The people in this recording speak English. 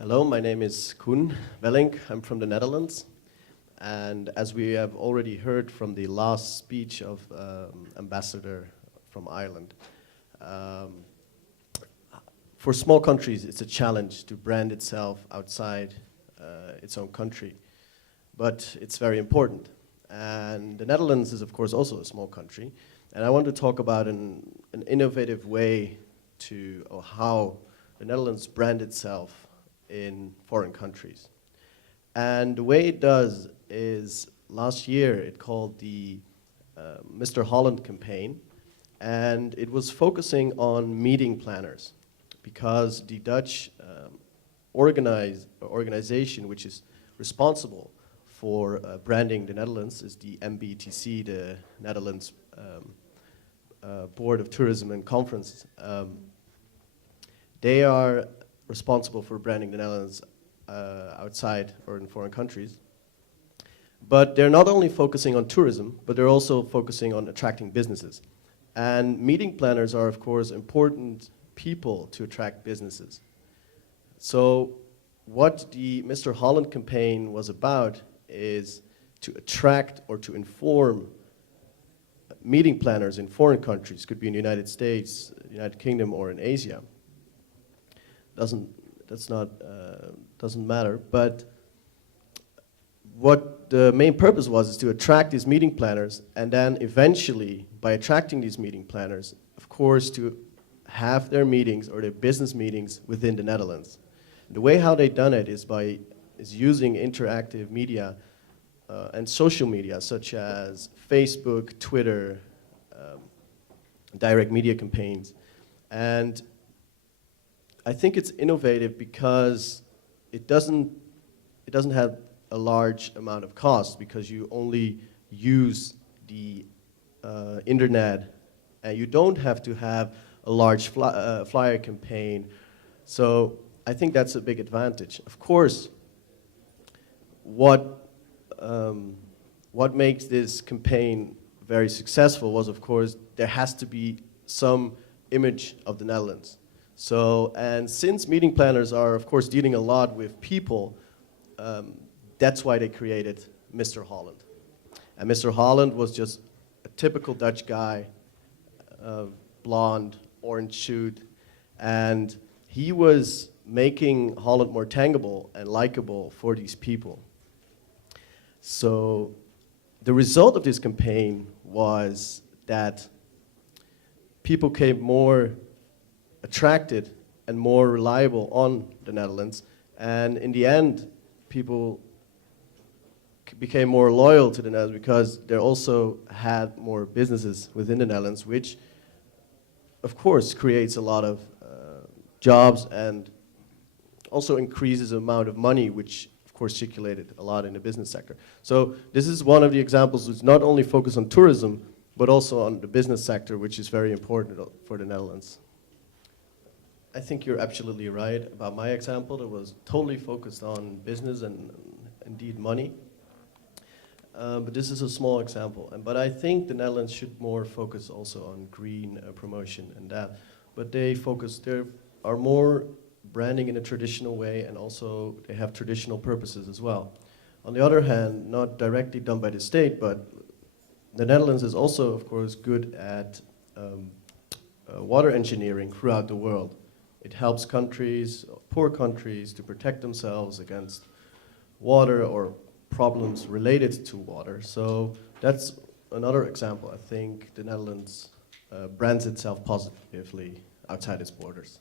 Hello, my name is Koen. I'm from the Netherlands. And as we have already heard from the last speech of Ambassador from Ireland, um, for small countries it's a challenge to brand itself outside its own country. But it's very important. And the Netherlands is of course also a small country. And I want to talk about an innovative way or how the Netherlands brand itself in foreign countries. And the way it does is, last year it called the Mr. Holland campaign, and it was focusing on meeting planners, because the Dutch organization which is responsible for branding the Netherlands is the MBTC, the Netherlands Board of Tourism and Conferences. They are responsible for branding the Netherlands outside or in foreign countries. But they're not only focusing on tourism, but they're also focusing on attracting businesses. And meeting planners are, of course, important people to attract businesses. So what the Mr. Holland campaign was about is to attract or to inform meeting planners in foreign countries, could be in the United States, United Kingdom, or in Asia. Doesn't matter, but what the main purpose was is to attract these meeting planners, and then eventually, by attracting these meeting planners, of course, to have their meetings or their business meetings within the Netherlands. The way how they've done it is using interactive media and social media such as Facebook, Twitter, direct media campaigns. And I think it's innovative because it doesn't have a large amount of cost, because you only use the internet, and you don't have to have a large flyer campaign. So I think that's a big advantage. Of course, what makes this campaign very successful was, of course, there has to be some image of the Netherlands. So, and since meeting planners are, of course, dealing a lot with people, that's why they created Mr. Holland. And Mr. Holland was just a typical Dutch guy, blonde, orange suit, and he was making Holland more tangible and likable for these people. So the result of this campaign was that people came more attracted and more reliable on the Netherlands, and in the end people became more loyal to the Netherlands because they also had more businesses within the Netherlands, which of course creates a lot of jobs and also increases the amount of money which of course circulated a lot in the business sector. So this is one of the examples which not only focus on tourism but also on the business sector, which is very important for the Netherlands. I think you're absolutely right about my example. That was totally focused on business and indeed money. But this is a small example. But I think the Netherlands should more focus also on green promotion and that. But they are more branding in a traditional way, and also they have traditional purposes as well. On the other hand, not directly done by the state, but the Netherlands is also, of course, good at water engineering throughout the world. It helps countries, poor countries, to protect themselves against water or problems related to water. So that's another example. I think the Netherlands brands itself positively outside its borders.